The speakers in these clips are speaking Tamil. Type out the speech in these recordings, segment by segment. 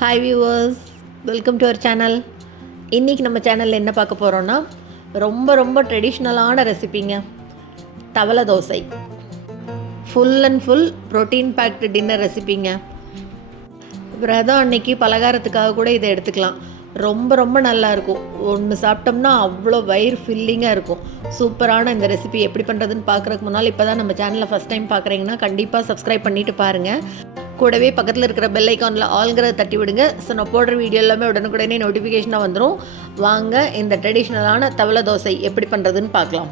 Hi viewers, welcome to our channel. இன்றைக்கி நம்ம சேனலில் என்ன பார்க்க போகிறோன்னா ரொம்ப ட்ரெடிஷ்னலான ரெசிபிங்க, தவளை தோசை. Full and full protein packed dinner ரெசிபிங்க. விரதம் அன்னைக்கு பலகாரத்துக்காக கூட இதை எடுத்துக்கலாம். ரொம்ப நல்லாயிருக்கும். ஒன்று சாப்பிட்டோம்னா அவ்வளோ வயிறு ஃபில்லிங்காக இருக்கும். சூப்பரான இந்த ரெசிபி எப்படி பண்ணுறதுன்னு பார்க்குறதுக்கு முன்னால் இப்போ தான் நம்ம சேனலில் ஃபஸ்ட் டைம் பார்க்குறீங்கன்னா கண்டிப்பாக சப்ஸ்கிரைப் பண்ணிவிட்டு பாருங்கள். கூடவே பக்கத்தில் இருக்கிற பெல் ஐக்கானில் ஆல்ங்கிறத தட்டி விடுங்க. ஸோ நான் போடுற வீடியோ எல்லாமே உடனுக்குடனே நோட்டிஃபிகேஷனாக வந்துடும். வாங்க இந்த ட்ரெடிஷ்னலான தவளை தோசை எப்படி பண்ணுறதுன்னு பார்க்கலாம்.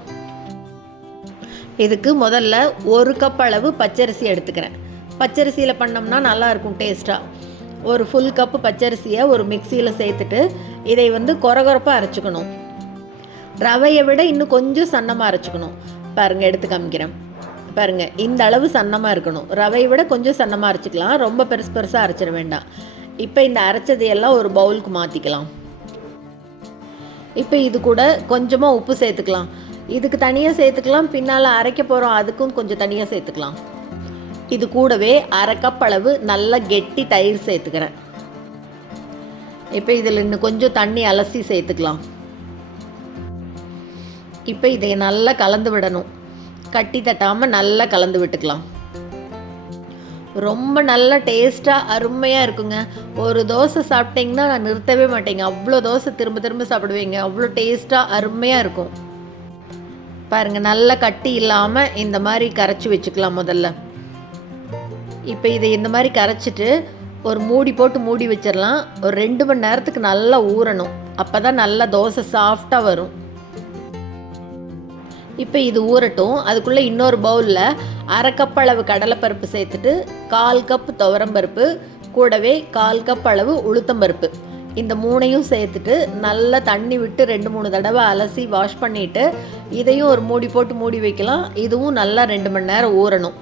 இதுக்கு முதல்ல 1 கப் அளவு பச்சரிசி எடுத்துக்கிறேன். பச்சரிசியில் பண்ணோம்னா நல்லாயிருக்கும் டேஸ்ட்டாக. ஒரு ஃபுல் கப்பு பச்சரிசியை ஒரு மிக்சியில் சேர்த்துட்டு இதை கொரகொரப்பாக அரைச்சிக்கணும். ரவையை விட இன்னும் கொஞ்சம் சன்னமாக அரைச்சிக்கணும். பாருங்கள், எடுத்து காமிக்கிறேன். பாருங்கள், இந்த அளவு சன்னமாக இருக்கணும். ரவையை விட கொஞ்சம் சன்னமாக அரைச்சிக்கலாம். ரொம்ப பெருசாக அரைச்சிட வேண்டாம். இப்போ இந்த அரைச்சதையெல்லாம் ஒரு பவுலுக்கு மாற்றிக்கலாம். இப்போ இது கூட கொஞ்சமாக உப்பு சேர்த்துக்கலாம். இதுக்கு தனியாக சேர்த்துக்கலாம், பின்னால் அரைக்க போகிறோம் அதுக்கும் கொஞ்சம் தனியாக சேர்த்துக்கலாம். இது கூடவே 1/2 கப் அளவு நல்ல கெட்டி தயிர் சேர்த்துக்கிறேன். இப்போ இதில் இன்னும் கொஞ்சம் தண்ணி அலசி சேர்த்துக்கலாம். இப்போ இதை நல்லா கலந்து விடணும். கட்டி தட்டாமல் நல்லா கலந்து விட்டுக்கலாம். ரொம்ப நல்ல டேஸ்ட்டாக அருமையாக இருக்குங்க. ஒரு தோசை சாப்பிட்டிங்கன்னா நான் நிறுத்தவே மாட்டேங்க. அவ்வளோ தோசை திரும்ப சாப்பிடுவீங்க. அவ்வளோ டேஸ்ட்டாக அருமையாக இருக்கும். பாருங்கள், நல்லா கட்டி இல்லாமல் இந்த மாதிரி கரைச்சி வச்சுக்கலாம் முதல்ல. இப்போ இதை இந்த மாதிரி கரைச்சிட்டு ஒரு மூடி போட்டு மூடி வச்சிடலாம். ஒரு 2 மணி நேரத்துக்கு நல்லா ஊறணும். அப்போ தான் நல்லா தோசை சாஃப்டாக வரும். இப்போ இது ஊறட்டும். அதுக்குள்ளே இன்னொரு பவுலில் 1/2 கப் அளவு கடலைப்பருப்பு சேர்த்துட்டு 1/4 கப் துவரம்பருப்பு, கூடவே 1/4 கப் அளவு உளுத்தம்பருப்பு, இந்த 3ஐயும் சேர்த்துட்டு நல்லா தண்ணி விட்டு 2-3 தடவை அலசி வாஷ் பண்ணிவிட்டு இதையும் ஒரு மூடி போட்டு மூடி வைக்கலாம். இதுவும் நல்லா 2 மணி நேரம் ஊறணும்.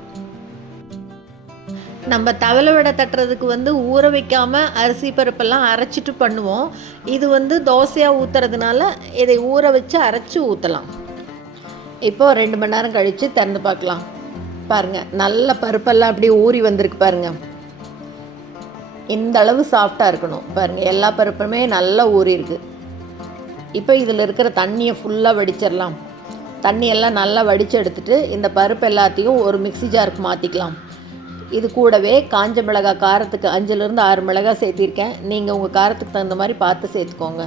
நம்ம தவளை வடை தட்டுறதுக்கு ஊற வைக்காமல் அரிசி பருப்பெல்லாம் அரைச்சிட்டு பண்ணுவோம். இது தோசையாக ஊற்றுறதுனால இதை ஊற வச்சு அரைச்சி ஊற்றலாம். இப்போ 2 மணி நேரம் கழித்து திறந்து பார்க்கலாம். பாருங்கள், நல்ல பருப்பெல்லாம் அப்படியே ஊறி வந்திருக்கு. பாருங்கள், இந்த அளவு சாஃப்டாக இருக்கணும். பாருங்கள், எல்லா பருப்புமே நல்லா ஊறி இருக்குது. இப்போ இதில் இருக்கிற தண்ணியை ஃபுல்லாக வடிச்சிடலாம். தண்ணியெல்லாம் நல்லா வடித்து எடுத்துகிட்டு இந்த பருப்பு எல்லாத்தையும் ஒரு மிக்ஸி ஜாருக்கு மாற்றிக்கலாம். இது கூடவே காஞ்ச மிளகாய், காரத்துக்கு 5லேருந்து 6 மிளகாய் சேர்த்திருக்கேன். நீங்கள் உங்கள் காரத்துக்கு தகுந்த மாதிரி பார்த்து சேர்த்துக்கோங்க.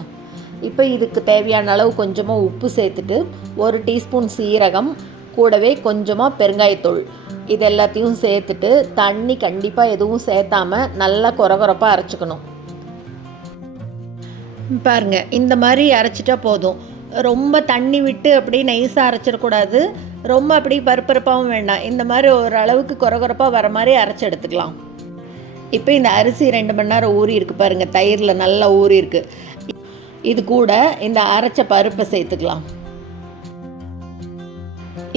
இப்போ இதுக்கு தேவையான அளவு கொஞ்சமாக உப்பு சேர்த்துட்டு 1 டீஸ்பூன் சீரகம், கூடவே கொஞ்சமாக பெருங்காயத்தூள், இது எல்லாத்தையும் சேர்த்துட்டு தண்ணி கண்டிப்பாக எதுவும் சேர்த்தாமல் நல்லா கொரகொரப்பாக அரைச்சிக்கணும். பாருங்கள், இந்த மாதிரி அரைச்சிட்டா போதும். ரொம்ப தண்ணி விட்டு அப்படி நைஸாக அரைச்சிடக்கூடாது. ரொம்ப அப்படி பருப்பருப்பாகவும் வேண்டாம். இந்த மாதிரி ஒரு அளவுக்கு கொரகொரப்பாக வர மாதிரி அரைச்சி எடுத்துக்கலாம். இப்போ இந்த அரிசி 2 மணி நேரம் ஊறி இருக்குது. பாருங்கள், தயிரில் நல்லா ஊறி இருக்குது. இது கூட இந்த அரைச்ச பருப்பை சேர்த்துக்கலாம்.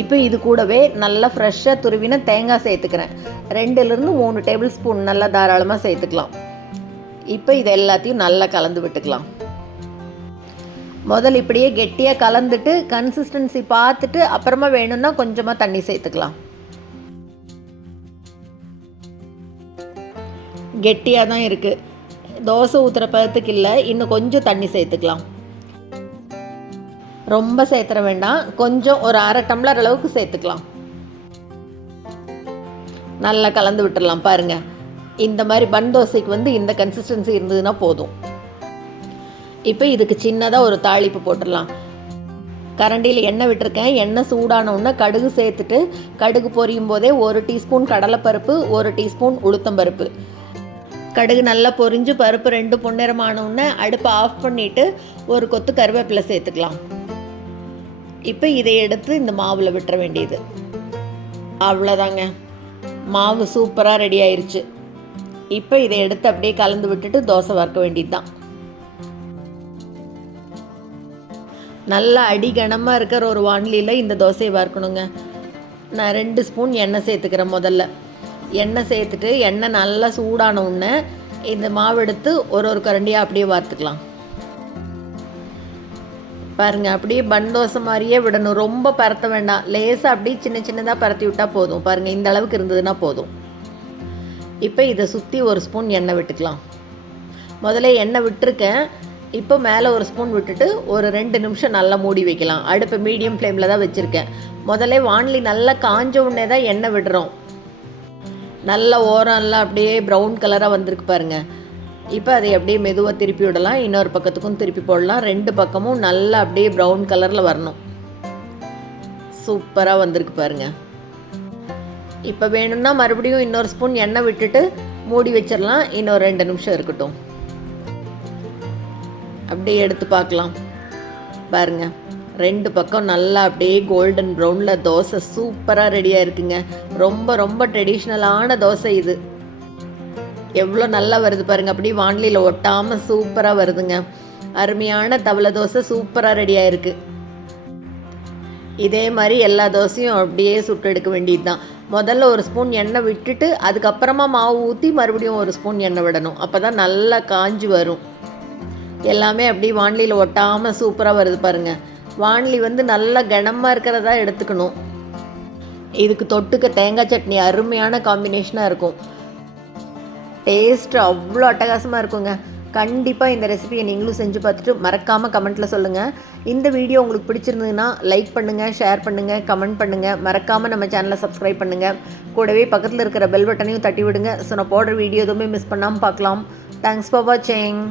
இப்போ இது கூடவே நல்லா ஃப்ரெஷ்ஷாக துருவின தேங்காய் சேர்த்துக்கிறேன். 2லேருந்து 3 டேபிள் ஸ்பூன் நல்லா தாராளமாக சேர்த்துக்கலாம். இப்போ இது எல்லாத்தையும் நல்லா கலந்து விட்டுக்கலாம். முதல்ல இப்படியே கெட்டியாக கலந்துட்டு கன்சிஸ்டன்சி பார்த்துட்டு அப்புறமா வேணும்னா கொஞ்சமாக தண்ணி சேர்த்துக்கலாம். கெட்டியாக தான் இருக்குது, தோசை ஊற்றுற பதத்துக்கு இல்லை. இன்னும் கொஞ்சம் தண்ணி சேர்த்துக்கலாம். ரொம்ப சேர்த்துற வேண்டாம், கொஞ்சம் ஒரு 1/2 டம்ளர் அளவுக்கு சேர்த்துக்கலாம். நல்லா கலந்து விட்டுடலாம். பாருங்கள், இந்த மாதிரி பன் தோசைக்கு இந்த கன்சிஸ்டன்சி இருந்ததுன்னா போதும். இப்போ இதுக்கு சின்னதாக ஒரு தாளிப்பு போட்டுடலாம். கரண்டியில் எண்ணெய் விட்டுருக்கேன். எண்ணெய் சூடானவுடனே கடுகு சேர்த்துட்டு கடுகு பொரியும் போதே 1 டீஸ்பூன் கடலைப்பருப்பு, 1 டீஸ்பூன் உளுத்தம்பருப்பு. கடுகு நல்லா பொரிஞ்சு பருப்பு 2 பொன்னிறமானவுடனே அடுப்பை ஆஃப் பண்ணிவிட்டு ஒரு கொத்து கருவேப்பிலை சேர்த்துக்கலாம். இப்போ இதை எடுத்து இந்த மாவில் விட்டுற வேண்டியது. அவ்வளோதாங்க, மாவு சூப்பராக ரெடி ஆயிடுச்சு. இப்போ இதை எடுத்து அப்படியே கலந்து விட்டுட்டு தோசை வறுக்க வேண்டியது தான். நல்லா அடிகனமாக இருக்கிற ஒரு வானிலையில் இந்த தோசையை வறுக்கணுங்க. நான் 2 ஸ்பூன் எண்ணெய் சேர்த்துக்கிறேன். முதல்ல எண்ணெய் சேர்த்துட்டு எண்ணெய் நல்லா சூடான உடனே இந்த மாவு எடுத்து ஒரு கரண்டியாக அப்படியே வறுத்துக்கலாம். பாருங்கள், அப்படியே பன் தோசை மாதிரியே விடணும். ரொம்ப பரத்த வேண்டாம், லேசாக அப்படியே சின்னதாக பரத்தி விட்டால் போதும். பாருங்கள், இந்த அளவுக்கு இருந்ததுன்னா போதும். இப்போ இதை சுற்றி 1 ஸ்பூன் எண்ணெய் விட்டுக்கலாம். முதல்ல எண்ணெய் விட்டுருக்கேன். இப்போ மேலே ஒரு ஸ்பூன் விட்டுட்டு ஒரு 2 நிமிஷம் நல்லா மூடி வைக்கலாம். அடுப்பு மீடியம் ஃப்ளேமில் தான் வச்சுருக்கேன். முதல்ல வாணலி நல்லா காஞ்ச உடனே தான் எண்ணெய் விடுறோம். நல்ல ஓரம்லாம் அப்படியே ப்ரௌன் கலராக வந்திருக்கு பாருங்கள். இப்போ அதை அப்படியே மெதுவாக திருப்பி விடலாம். இன்னொரு பக்கத்துக்கும் திருப்பி போடலாம். 2 பக்கமும் நல்லா அப்படியே ப்ரௌன் கலரில் வரணும். சூப்பராக வந்திருக்கு பாருங்கள். இப்போ வேணும்னா மறுபடியும் இன்னொரு ஸ்பூன் எண்ணெய் விட்டுட்டு மூடி வச்சிடலாம். இன்னொரு 2 நிமிஷம் இருக்கட்டும். அப்படியே எடுத்து பார்க்கலாம் பாருங்கள். 2 பக்கம் நல்லா அப்படியே கோல்டன் ப்ரௌனில் தோசை சூப்பராக ரெடியாக இருக்குங்க. ரொம்ப ரொம்ப ட்ரெடிஷ்னலான தோசை இது. எவ்வளோ நல்லா வருது பாருங்கள். அப்படியே வாணலியில் ஒட்டாமல் சூப்பராக வருதுங்க. அருமையான தவளை தோசை சூப்பராக ரெடியாக இருக்குது. இதே மாதிரி எல்லா தோசையும் அப்படியே சுட்டு எடுக்க வேண்டியது தான். முதல்ல ஒரு ஸ்பூன் எண்ணெய் விட்டுட்டு அதுக்கப்புறமா மாவு ஊற்றி மறுபடியும் ஒரு ஸ்பூன் எண்ணெய் விடணும். அப்போ தான் நல்லா காஞ்சி வரும். எல்லாமே அப்படியே வாணலியில் ஒட்டாமல் சூப்பராக வருது பாருங்கள். வாணலி நல்லா கனமாக இருக்கிறதா எடுத்துக்கணும். இதுக்கு தொட்டுக்க தேங்காய் சட்னி அருமையான காம்பினேஷனாக இருக்கும். டேஸ்ட் அவ்வளோ அட்டகாசமாக இருக்குங்க. கண்டிப்பாக இந்த ரெசிபியை நீங்களும் செஞ்சு பார்த்துட்டு மறக்காமல் கமெண்ட்டில் சொல்லுங்கள். இந்த வீடியோ உங்களுக்கு பிடிச்சிருந்ததுன்னா லைக் பண்ணுங்கள், ஷேர் பண்ணுங்கள், கமெண்ட் பண்ணுங்கள். மறக்காமல் நம்ம சேனலை சப்ஸ்கிரைப் பண்ணுங்கள். கூடவே பக்கத்தில் இருக்கிற பெல் பட்டனையும் தட்டி விடுங்க. ஸோ நான் போடுற வீடியோ எதுவுமே மிஸ் பண்ணாமல் பார்க்கலாம். தேங்க்ஸ் ஃபார் வாட்சிங்.